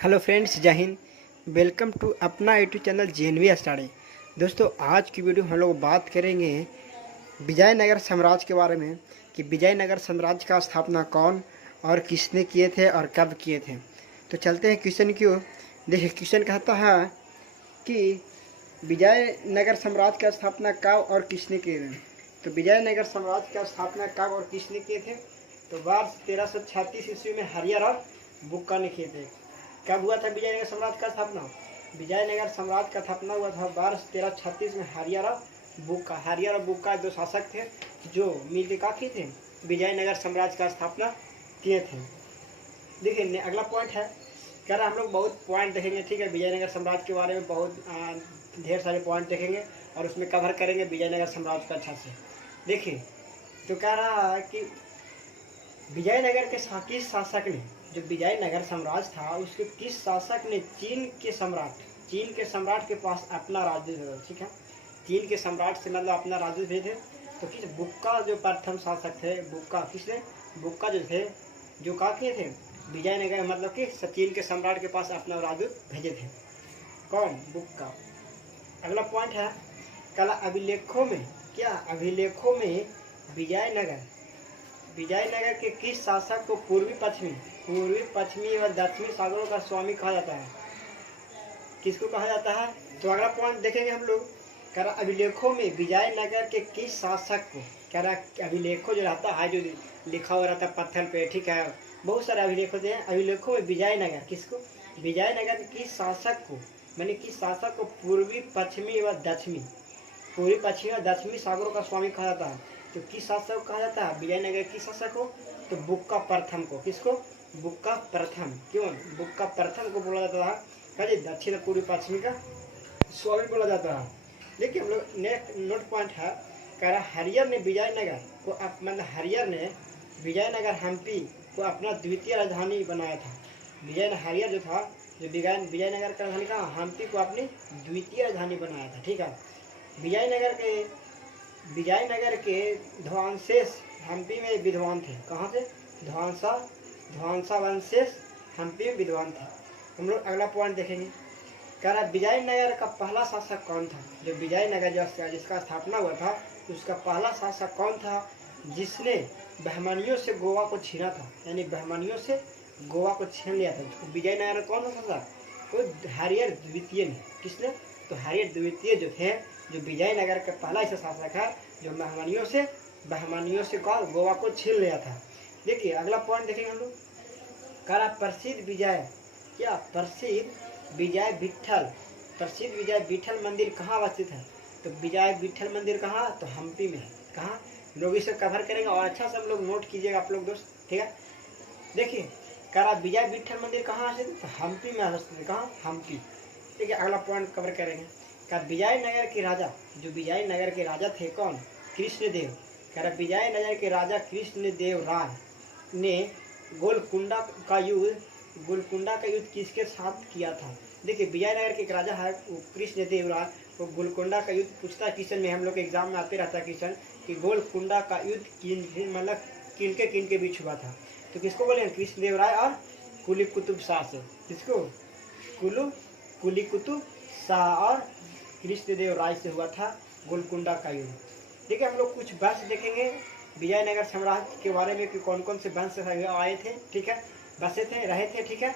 Hello friends, जय Hind. Welcome to अपना YouTube channel JNV study. दोस्तों, आज की वीडियो हम लोग बात करेंगे विजयनगर साम्राज्य के बारे में कि विजयनगर साम्राज्य का स्थापना कौन और किसने किए थे और कब किए थे। तो चलते हैं क्वेश्चन की ओर। देखिए, क्वेश्चन कहता है कि विजयनगर साम्राज्य का स्थापना कब और किसने किए थे। तो विजयनगर साम्राज्य का स्थापना कब और किसने किए थे, तो वर्ष 1336 ईस्वी में हरियर और बुक्का ने किए थे। कब हुआ था विजयनगर साम्राज्य का स्थापना? विजयनगर साम्राज्य का स्थापना हुआ था वर्ष 1336 में हरियर और बुक्का। हरियर और बुक्का दो शासक थे जो मिलकर क्या किए थे, विजयनगर साम्राज्य का स्थापना किए थे। देखिए, अगला पॉइंट है, कह रहा हम लोग बहुत पॉइंट देखेंगे, ठीक है। विजयनगर साम्राज्य के बारे में बहुत ढेर सारे पॉइंट देखेंगे और उसमें कवर करेंगे विजयनगर साम्राज्य को अच्छा से। देखिए, तो कह रहा है कि विजयनगर के किस शासक ने, जो विजयनगर साम्राज्य था उसके किस शासक ने चीन के सम्राट के पास अपना राज्य भेजा, ठीक है। चीन के सम्राट से मतलब अपना राज्य भेजे। तो किस बुक्का जो प्रथम शासक थे, बुक्का किसने, बुक्का जो थे, जो क्या किए थे, विजयनगर मतलब कि चीन के सम्राट के पास अपना राज्य भेजे थे। कौन? बुक्का। अगला पॉइंट है, कला अभिलेखों में, क्या अभिलेखों में विजयनगर के किस शासक को पूर्वी पश्चिमी एवं दक्षिणी सागरों का स्वामी कहा जाता है? किसको कहा जाता है? तो अगला पॉइंट देखेंगे हम लोग। कह रहा अभिलेखों में विजयनगर के किस शासक को, कह रहा अभिलेखों जो रहता है, जो लिखा हुआ रहता है पत्थर पे, ठीक है, बहुत सारे अभिलेख होते हैं। अभिलेखों में विजयनगर किसको, विजयनगर के किस शासक को, मैंने किस शासक को पूर्वी पश्चिमी एवं दक्षिणी सागरों का स्वामी कहा जाता है? तो किस शासक को कहा जाता है विजयनगर की शासक को? तो बुक्का प्रथम को। किसको? बुक्का प्रथम। क्यों बुक्का प्रथम को बोला जाता है? कहे दक्षिण पूर्वी पश्चिमी का स्वामी बोला जाता है। देखिए, हम लोग नेक्स्ट नोट पॉइंट है, कह रहा हरियर ने विजयनगर हम्पी को अपना द्वितीय राजधानी बनाया था। हरियर जो था, जो विजयनगर का राजधानी कहा, हम्पी को अपनी द्वितीय राजधानी बनाया था, ठीक है। विजयनगर के ध्वंसेश हम्पी में विद्वान थे। कहाँ से? ध्वांसा वंशेष हम्पी में विद्वान थे। हम लोग अगला पॉइंट देखेंगे। कह रहा विजयनगर का पहला शासक कौन था? जो विजयनगर जिसका स्थापना हुआ था, उसका पहला शासक कौन था जिसने बहमनियों से गोवा को छीना था, यानी बहमनियों से गोवा को छीन लिया था? तो विजयनगर कौन था शासक? तो हरियर द्वितीय ने। किसने? तो हरियर द्वितीय जो थे, जो विजयनगर का पहला ऐसा शासक है जो बहमनियों से गोवा को छीन लिया था। देखिए, अगला पॉइंट देखेंगे हम लोग। कह रहा प्रसिद्ध विजय विठल मंदिर कहाँ अवस्थित है? तो विजय विठल मंदिर कहाँ? तो हम्पी में है। कहाँ? लोग इसे कवर करेंगे और अच्छा से हम लोग नोट कीजिएगा आप लोग दोस्त, ठीक है। देखिए, कह रहा विजय विठल मंदिर कहाँ है? तो हम्पी में अवस्थित है। कहाँ? हम्पी। ठीक है, अगला पॉइंट कवर करेंगे। कहा विजयनगर के राजा, जो विजयनगर के राजा थे, कौन? कृष्णदेव। कह रहा विजयनगर के राजा कृष्णदेव राय ने गोलकुंडा का युद्ध किसके साथ किया था? देखिए, विजयनगर के एक राजा है वो कृष्णदेव राय, वो गोलकुंडा का युद्ध पूछता है क्वेश्चन में, हम लोग के एग्जाम में आते रहता है क्वेश्चन कि गोलकुंडा का युद्ध किन के बीच हुआ था? तो किसको बोले? कृष्णदेव राय और कुली कुतुब शाह से। किसको? कुली कुतुब शाह और कृष्णदेव राय से हुआ था गोलकुंडा का युद्ध। ठीक है, हम लोग कुछ वंश देखेंगे विजयनगर साम्राज्य के बारे में कि कौन कौन से वंश आए थे, ठीक है, बसे थे, रहे थे, ठीक है,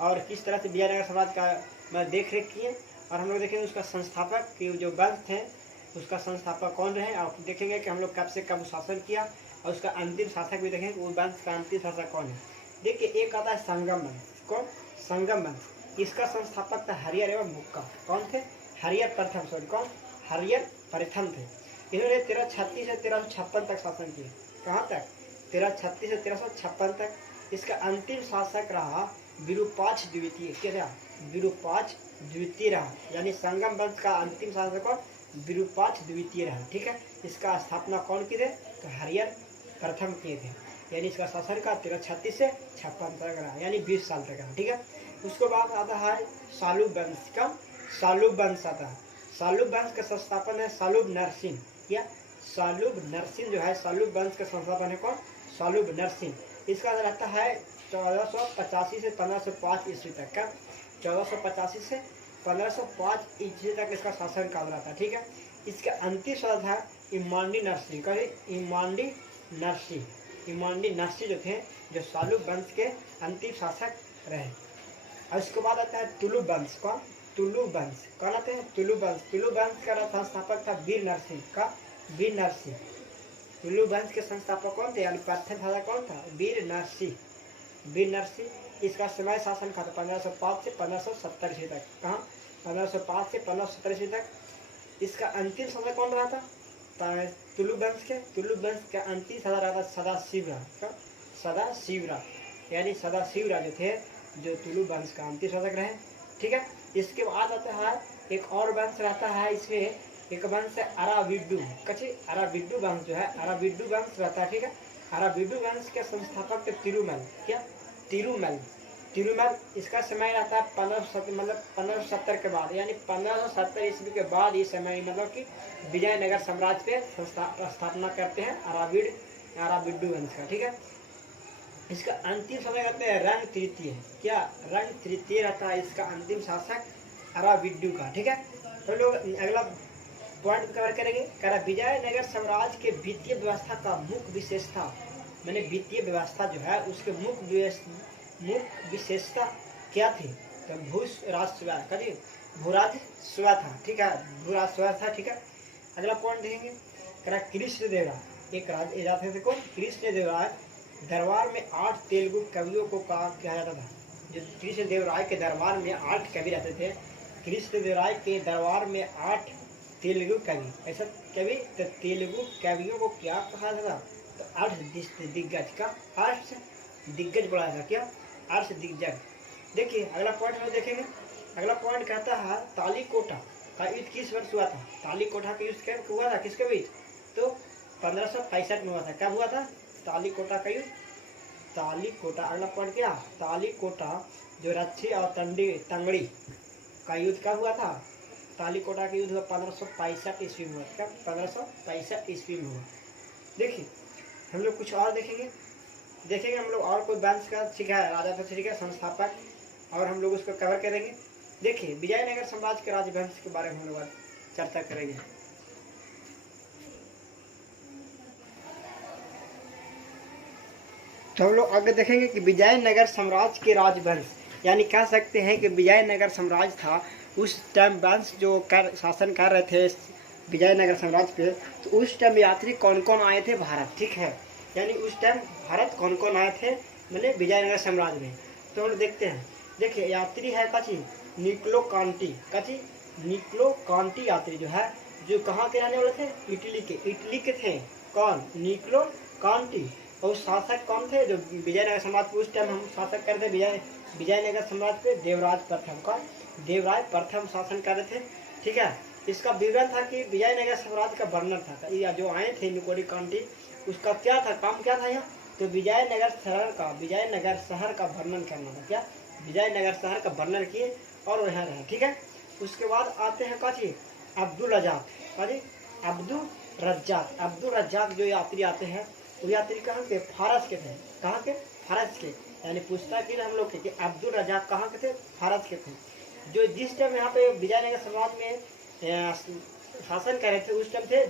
और किस तरह से विजयनगर साम्राज्य का देख रेख किए। और हम लोग देखेंगे उसका संस्थापक कि जो वंश थे उसका संस्थापक कौन रहे, और देखेंगे कि हम लोग कब से कब शासन किया, और उसका अंतिम शासक भी देखेंगे वो वंश का अंतिम शासक कौन है। देखिए, एक आता है संगम वंश। कौन? संगम वंश। इसका संस्थापक था हरियर एवं बुक्का। कौन थे? हरियर प्रथम। कौन? हरियर प्रथम थे। इन्होंने 1336 से 1356 तक शासन किया। कहाँ तक? 1336 से 1356 तक। इसका अंतिम शासक रहा विरूपाक्ष द्वितीय। क्या? विरूपाक्ष द्वितीय रहा, यानी संगम वंश का अंतिम शासक कौन? विरूपाक्ष द्वितीय रहा, ठीक है। इसका स्थापना कौन किए थे? तो हरियर प्रथम किए थे, यानी इसका शासन का 1336 से 56 तक रहा, यानी 20 साल तक रहा, ठीक है। उसके बाद आता है सालुब वंश का। सालुब वंश आता है। सालुब वंश का संस्थापन है सालुब नरसिंह। क्या? सालुब नरसिंह जो है, सालुब वंश का संस्थापन है कौन? सालुब नरसिंह। इसका रहता है 1485 से 1505 ईस्वी तक का, 1485 से 1505 ईस्वी तक इसका शासन काल रहा था। ठीक है, इसका अंतिम सदस्य था इमांडी नरसिंह। कभी इमांडी नरसिंह जो थे, जो सालुक वंश के अंतिम शासक रहे। और इसके बाद आता है तुलु वंश। कौन? तुलु वंश। कौन आते हैं? तुलु वंश। तुलु वंश का संस्थापक था वीर नरसिंह। का? वीर नरसिंह। तुलु वंश के संस्थापक कौन थे? यानी प्रथम शासक कौन था? वीर नरसिंह। वीर नरसिंह। इसका समय शासन था 1505 से 1570 ईस्वी तक। कहाँ? 1505 से 1570 ईस्वी तक। इसका अंतिम शासक कौन रहा था? तुलु वंश के। तुलु वंश का अंतिम शासक रहा था सदाशिवराय। सदाशिवराय यानी सदाशिवराय जो थे, जो तुलु वंश का अंतिम शासक रहे। ठीक है, इसके बाद आता है एक और वंश रहता है, इसमें एक वंश है अराविड्डू। कच्चे अराविड्डू वंश जो है, अराविड्डू वंश रहता है। ठीक है, अराविड्डू वंश के संस्थापक थे तिरुमल। क्या? तिरुमल। इसका समय रहता है 1570 के बाद, यानी 1570 ईस्वी के बाद ये समय, मतलब कि विजयनगर साम्राज्य पे स्थापना करते हैं अराविड्डू वंश का। ठीक है, इसका अंतिम समय कहते हैं रंग तृतीय। क्या? रंग तृतीय रहता है इसका अंतिम शासक अराविड्डू का। ठीक है, तो लोग अगला पॉइंट कवर करेंगे। कह विजयनगर साम्राज्य के वित्तीय व्यवस्था का मुख्य विशेषता, मैंने वित्तीय व्यवस्था जो है उसके मुख्य विशेषता क्या थी? तो भूराजस्व था। ठीक है, भूराजस्व था। ठीक है, अगला पॉइंट देखेंगे। कृष्णदेवराय एक राजा थे। कौन? कृष्णदेवराय। दरबार में 8 तेलुगु कवियों को कहा जाता था। जो कृष्णदेवराय के दरबार में 8 कवि रहते थे। कृष्णदेवराय के दरबार में 8 तेलुगु कवि, ऐसा कवि, तो तेलुगु कवियों को क्या कहा जाता? तो अर्थ दिग्गज। का? अर्थ दिग्गज बोला था। क्या? अर्थ दिग्गज। देखिए अगला पॉइंट में देखेंगे। अगला पॉइंट कहता है तालीकोटा का युद्ध किस वर्ष हुआ था? तालीकोटा का युद्ध कब हुआ था? किसके बीच? तो 1565 में हुआ था। कब हुआ था तालीकोटा का युद्ध? तालीकोटा। अगला पॉइंट क्या? तालीकोटा जो रच्छी और तंगड़ी का युद्ध कब हुआ था? तालीकोटा का युद्ध हुआ 1565 ईस्वी में हुआ। कब? 1565 ईस्वी में हुआ। देखिए हम लोग कुछ और देखेंगे हम लोग और कोई वंश का, ठीक है, राजा था, ठीक है, संस्थापक, और हम लोग उसको कवर करेंगे। देखिए विजयनगर साम्राज्य के राजवंश के बारे में हम लोग चर्चा करेंगे। तो हम लोग आगे देखेंगे कि विजयनगर साम्राज्य के राजवंश, यानी कह सकते हैं कि विजयनगर साम्राज्य था उस टाइम वंश जो शासन कर रहे थे विजयनगर साम्राज्य पे। तो उस टाइम यात्री कौन कौन आए थे भारत? ठीक है, यानी उस टाइम भारत कौन कौन आए थे मैंने विजयनगर साम्राज्य में। तो हम लोग देखते हैं। देखिए यात्री है कची निकोलो कांटी। कची निकोलो कांटी यात्री जो है, जो कहाँ के रहने वाले थे? इटली के थे। कौन? निकोलो कांटी। और शासक कौन थे जो विजयनगर साम्राज्य पे उस टाइम हम शासक कर रहे थे विजयनगर साम्राज्य पे? देवराज प्रथम। का? देवराज प्रथम शासन कर रहे थे। ठीक है, इसका विवरण था कि विजयनगर साम्राज्य का वर्णन था। या जो आए थे निकोलो कांटी, उसका क्या था, काम क्या था यहाँ? तो विजयनगर शहर का वर्णन करना था। क्या? विजयनगर शहर का वर्णन किए और वहाँ रहे। ठीक है, उसके बाद आते हैं काची अब्दुल रज्जाक जो यात्री आते हैं, वो यात्री कहाँ के? फारस के थे। कहाँ के? फारस के। यानी पूछता कि हम लोग के अब्दुल रज्जाक कहाँ के थे? फारस के थे। जो जिस टाइम यहाँ पे विजयनगर साम्राज्य में शासन कर रहे थे उस टाइम थे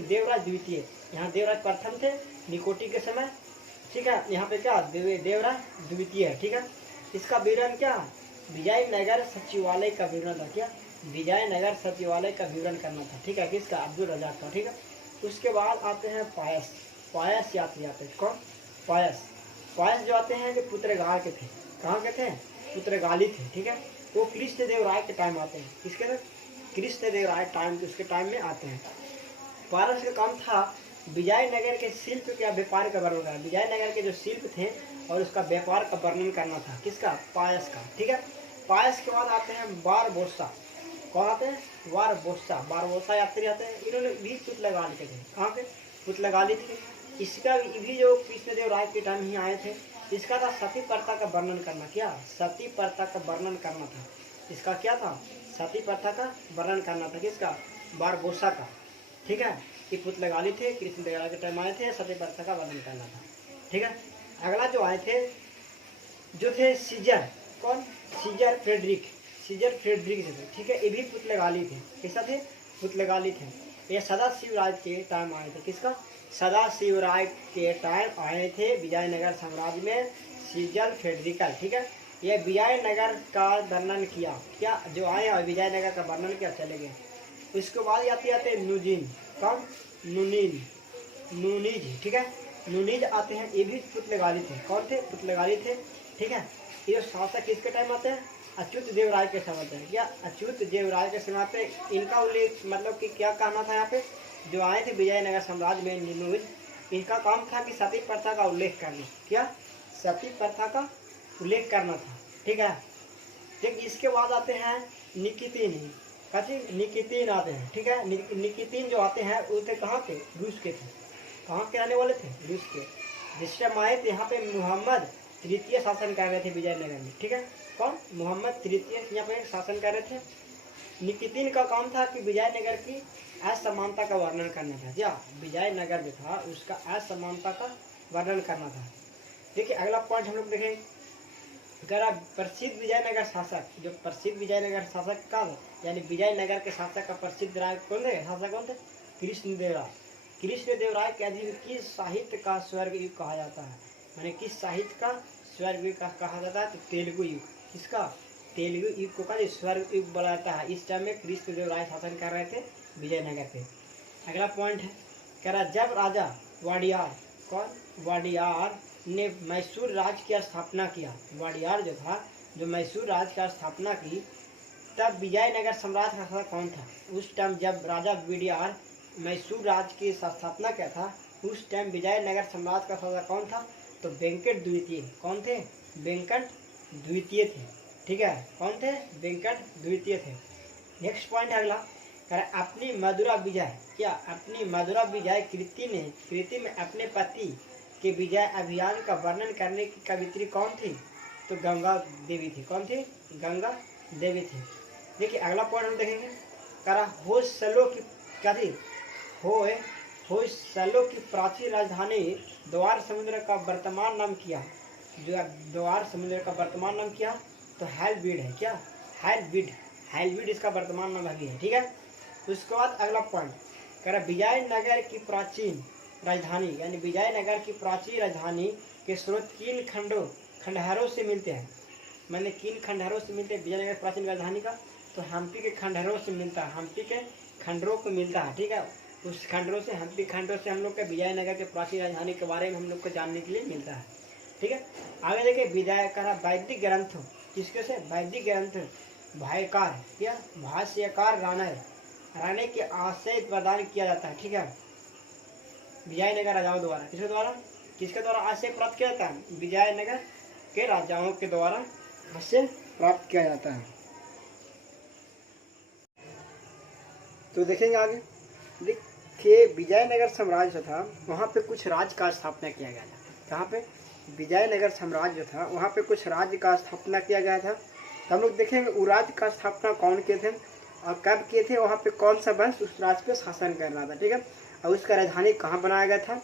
देवराज द्वितीय। यहाँ देवराज प्रथम थे निकोटी के समय। ठीक है, यहाँ पे क्या? देवराज द्वितीय है। ठीक है, इसका विवरण क्या? विजयनगर सचिवालय का विवरण था। क्या? विजयनगर सचिवालय का विवरण करना था। ठीक है, किसका? अब्दुल रज्जाक का। ठीक है, उसके बाद आते हैं पायस यात्री आते हैं। कौन? पायस जो आते हैं जो पुत्रगाल के थे। कहाँ के थे? पुत्रगाली थे। ठीक है, वो कृष्णदेवराय के टाइम आते हैं। किसके थे? कृष्णदेवराय टाइम, उसके टाइम में आते हैं। पारस का काम था विजयनगर के शिल्प के व्यापार का वर्णन करना। विजयनगर के जो शिल्प थे और उसका व्यापार का वर्णन करना था। किसका? पायस का। ठीक है, पायस के बाद आते हैं बारबोसा। कौन आते हैं? बारबोसा यात्री आते हैं। इन्होंने भी पुतलगाली के थे। कहाँ के? पुतलगाली थे। इसका भी जो कृष्णदेवराय के टाइम ही आए थे। इसका था सती प्रथा का वर्णन करना। क्या? सती प्रथा का वर्णन करना था। इसका क्या था? सती प्रथा का वर्णन करना था। किसका? बारबोसा का। ठीक है, ये पुतलगाली थे, कृष्णदेवराय के टाइम आए थे, सती प्रथा का वर्णन करना था। ठीक है, अगला जो आए थे जो थे सीजर, कौन? सीजर फ्रेडरिक, सीजर फ्रेडरिक थे, ठीक है। ये भी पुर्तगाली थे, कैसा थे? पुर्तगाली थे। ये सदाशिव राय के टाइम आए थे, किसका? सदाशिव राय के टाइम आए थे विजयनगर साम्राज्य में सीजर फ्रेडरिकल, ठीक है। ये विजयनगर का वर्णन किया, क्या? जो आए और विजयनगर का वर्णन किया, चले गए। उसके बाद आते आते नुजीन, कौन? नुनीन, नूनीज, ठीक है। नूनीज आते हैं, ये भी पुर्तगाली थे। कौन थे? पुर्तगाली थे, ठीक है। ये शासक किसके टाइम आते हैं? अच्युत देव राय के समय आते हैं, क्या? अच्युत देव राय के समय पे। इनका उल्लेख मतलब कि क्या कहना था यहाँ पे? जो आए थे विजयनगर साम्राज्य में नुनीज, इनका काम था कि सती प्रथा का उल्लेख करना, क्या? सती प्रथा का उल्लेख करना था, ठीक है। ठीक, इसके बाद आते हैं निकितीन, निकितीन आते हैं, ठीक है। निकितीन जो आते हैं वो थे कहाँ के? रूस के थे। कहाँ के रहने वाले थे? रूस के। जिस टाइम आए थे यहाँ पे मोहम्मद तृतीय शासन कर रहे थे विजयनगर में, ठीक है। कौन? मोहम्मद तृतीय यहाँ पे शासन कर रहे थे। निकितीन का काम था कि विजयनगर की असमानता का वर्णन करना था, क्या? विजयनगर जो था उसका असमानता का वर्णन करना था। देखिए अगला पॉइंट हम लोग देखेंगे, अगर प्रसिद्ध विजयनगर शासक, जो प्रसिद्ध विजयनगर शासक का, यानी विजयनगर के शासक का प्रसिद्ध राय कौन थे? शासक कौन थे? कृष्णदेव राय। कृष्णदेव राय के अधीन किस साहित्य का स्वर्ग युग कहा जाता है? माने किस साहित्य का स्वर्ग युग कहा जाता है? तो तेलुगु युग। किसका? तेलुगु युग को का स्वर्ग युग बोला जाता है। इस टाइम में कृष्णदेव राय शासन कर रहे थे विजयनगर पे। अगला पॉइंट है, कह रहा जब राजा वाडियार, कौन? वाडियार ने मैसूर राज्य की स्थापना किया, वाडियार जो था, जो मैसूर राज्य की स्थापना की, तब विजयनगर साम्राज्य का शासक कौन था? उस टाइम जब राजा वाडियार मैसूर राज्य की स्थापना किया था, उस टाइम विजयनगर साम्राज्य का शासक कौन था? तो वेंकट द्वितीय। कौन थे? वेंकट द्वितीय थे, ठीक है। कौन थे? वेंकट द्वितीय थे। नेक्स्ट पॉइंट अगला, अपनी मधुरा विजय, क्या? अपनी मधुरा विजय कृति में अपने पति के विजय अभियान का वर्णन करने की कवित्री कौन थी? तो गंगा देवी थी। कौन थी? गंगा देवी थी। देखिए अगला पॉइंट हम देखेंगे, करा होयसलो की, क्या थी? होयसलो की प्राचीन राजधानी द्वार समुद्र का वर्तमान नाम क्या? जो द्वार समुद्र का वर्तमान नाम क्या? तो हैलवीड है, क्या? हैलवीड, हैलवीड इसका वर्तमान नाम अभी है, ठीक है। उसके बाद अगला पॉइंट, कह रहा विजयनगर की प्राचीन राजधानी, यानी विजयनगर की प्राचीन राजधानी के स्रोत किन खंडहरों से मिलते हैं? मैंने किन खंडहरों से मिलते हैं विजयनगर प्राचीन राजधानी का? तो हम्पी के खंडहरों से मिलता है, हम्पी के खंडरों को मिलता है, ठीक है। उस खंडरों से, हम्पी खंडरों से हम लोग के विजयनगर के प्राचीन राजधानी के बारे में हम लोग को जानने के लिए मिलता है, ठीक है। आगे देखिए विजय का वैदिक ग्रंथ, किसके से? वैदिक ग्रंथ भाष्यकार, या भाष्यकार राणे के आशय प्रदान किया जाता है, ठीक है। विजयनगर राजाओं द्वारा, किसके द्वारा? किसके द्वारा आशय प्राप्त किया जाता है? विजयनगर के राजाओं के द्वारा आशय प्राप्त किया जाता है। तो देखेंगे आगे, देखिए विजयनगर साम्राज्य था, वहाँ पे कुछ राज्य का स्थापना किया गया था। कहाँ पे? विजयनगर साम्राज्य था, वहाँ पे कुछ राज्य का स्थापना किया गया था। तो हम लोग देखेंगे वो राज्य का स्थापना कौन किए थे और कब किए थे, वहाँ पे कौन सा वंश उस राज्य पे शासन कर रहा था, ठीक है। और उसका राजधानी कहाँ बनाया गया था,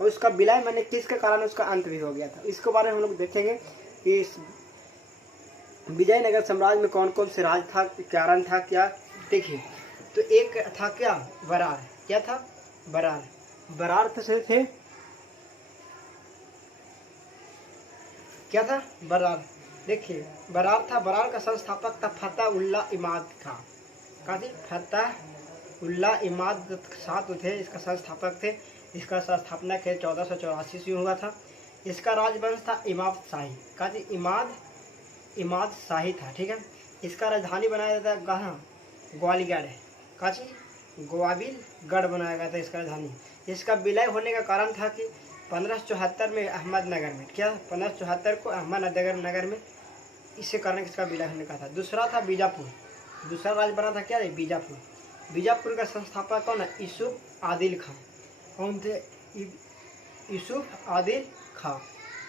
और उसका विलय मैंने किसके कारण उसका अंत भी हो गया था। इसके बारे में हम लोग देखेंगे कि इस विजयनगर साम्राज्य में कौन कौन से राज था, क्या रन था, क्या। देखिए तो एक था क्या? बरार। क्या था? बरार। बरार थे, क्या था? बरार। देखिए बरार था, बरार का संस्थापक था फतेह-उल्लाह इमाद खां। कहा थी? फतेह-उल्लाह इमाद शाह थे इसका संस्थापक थे। इसका स्थापना 1484 ईस्वी हुआ था। इसका राजवंश था इमाद शाही। कहा थी? इमाद शाही था, ठीक है। इसका राजधानी बनाया जाता है कहाँ? ग्वालियर है। कहा थी? ग्वालियर बनाया गया था इसका राजधानी। इसका विलय होने का कारण था कि 1574 में अहमदनगर में, क्या 1574 को अहमदनगर में इसके कारण इसका विलय होने का था। दूसरा था बीजापुर, दूसरा राज्य बना था क्या? बीजापुर। बीजापुर का संस्थापक कौन है? यूसुफ आदिल खां। कौन थे? यूसुफ आदिल खां।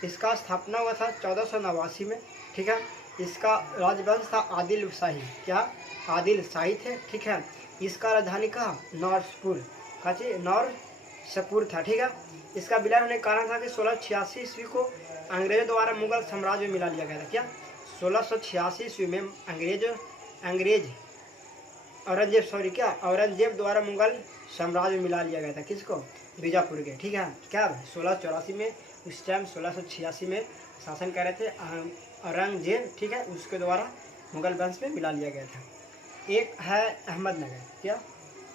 इसका स्थापना हुआ था 1489 में, ठीक है। इसका राजवंश था आदिल शाही। क्या? आदिल शाही थे, ठीक है। इसका राजधानी कहाँ? नौरसपुर। कहा नौरसपुर था, ठीक है। इसका विलय होने का कारण था कि 1686 ईस्वी को अंग्रेजों द्वारा मुगल साम्राज्य में मिला लिया गया था। क्या 1686 ईस्वी में अंग्रेज औरंगजेब द्वारा मुगल साम्राज्य में मिला लिया गया था। किसको? बीजापुर के। ठीक है, क्या 1684 में, उस टाइम 1686 में शासन कर रहे थे औरंगजेब। ठीक है, उसके द्वारा मुगल वंश में मिला लिया गया था। एक है अहमदनगर। क्या?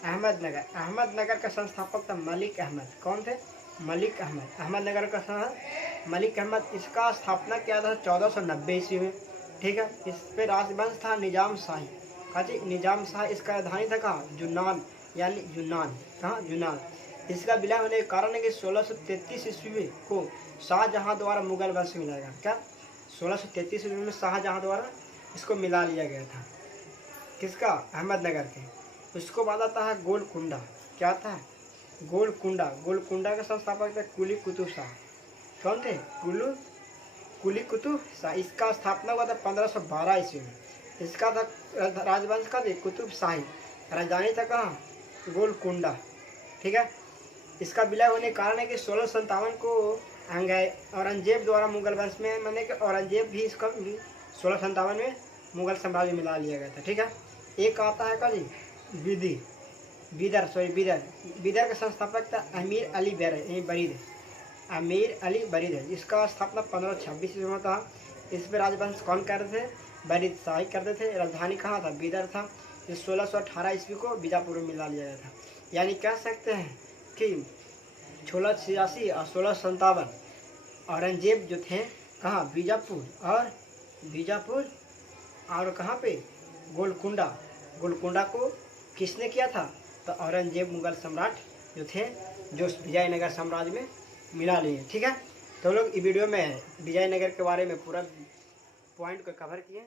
अहमदनगर का संस्थापक था मलिक अहमद। कौन थे? मलिक अहमद। अहमदनगर का मलिक अहमद। इसका स्थापना किया था 1490 ईस्वी में। ठीक है, इस पे राजवंश था निजाम शाही। निजाम शाह। इसका राजधानी था कहाँ? यूनान, यानी यूनान। कहाँ? यूनान। इसका विलय होने के कारण है कि 1633 ईस्वी को शाहजहां द्वारा मुगल वंश में मिला गया। क्या 1633 ईस्वी में शाहजहां द्वारा इसको मिला लिया गया था। किसका? अहमदनगर के। उसको बाद आता है गोलकुंडा। क्या था? गोलकुंडा का संस्थापक था कुली कुतुब शाह। कौन थे? कुली कुतुब शाह। इसका स्थापना हुआ था 1512 ईस्वी में। इसका था राजवंश का कुतुब शाही। राजधानी था कहाँ? गोलकुंडा। ठीक है, इसका विलय होने के कारण है कि 1657 को औरंगजेब द्वारा मुगल वंश में, मैंने कि औरंगजेब भी इसका 1657 में मुगल साम्राज्य में मिला लिया गया था। ठीक है, एक आता है का जी बीदर का संस्थापक था अमीर अली बरीद। इसका स्थापना 1526 ईस्वी में था। इस पर राजवंश कौन करते थे? बरीद शाही करते थे। राजधानी कहाँ था? बीदर था। इस 1618 ईस्वी को बीजापुर में मिला लिया गया था। यानी कह सकते हैं कि 1686 और 1657 औरंगजेब जो थे कहाँ? बीजापुर और कहाँ पे? गोलकुंडा को किसने किया था? तो औरंगजेब मुगल सम्राट जो थे, जो विजयनगर साम्राज्य में मिला लिए। ठीक है, तो लोग इस वीडियो में विजयनगर के बारे में पूरा पॉइंट को कवर किए।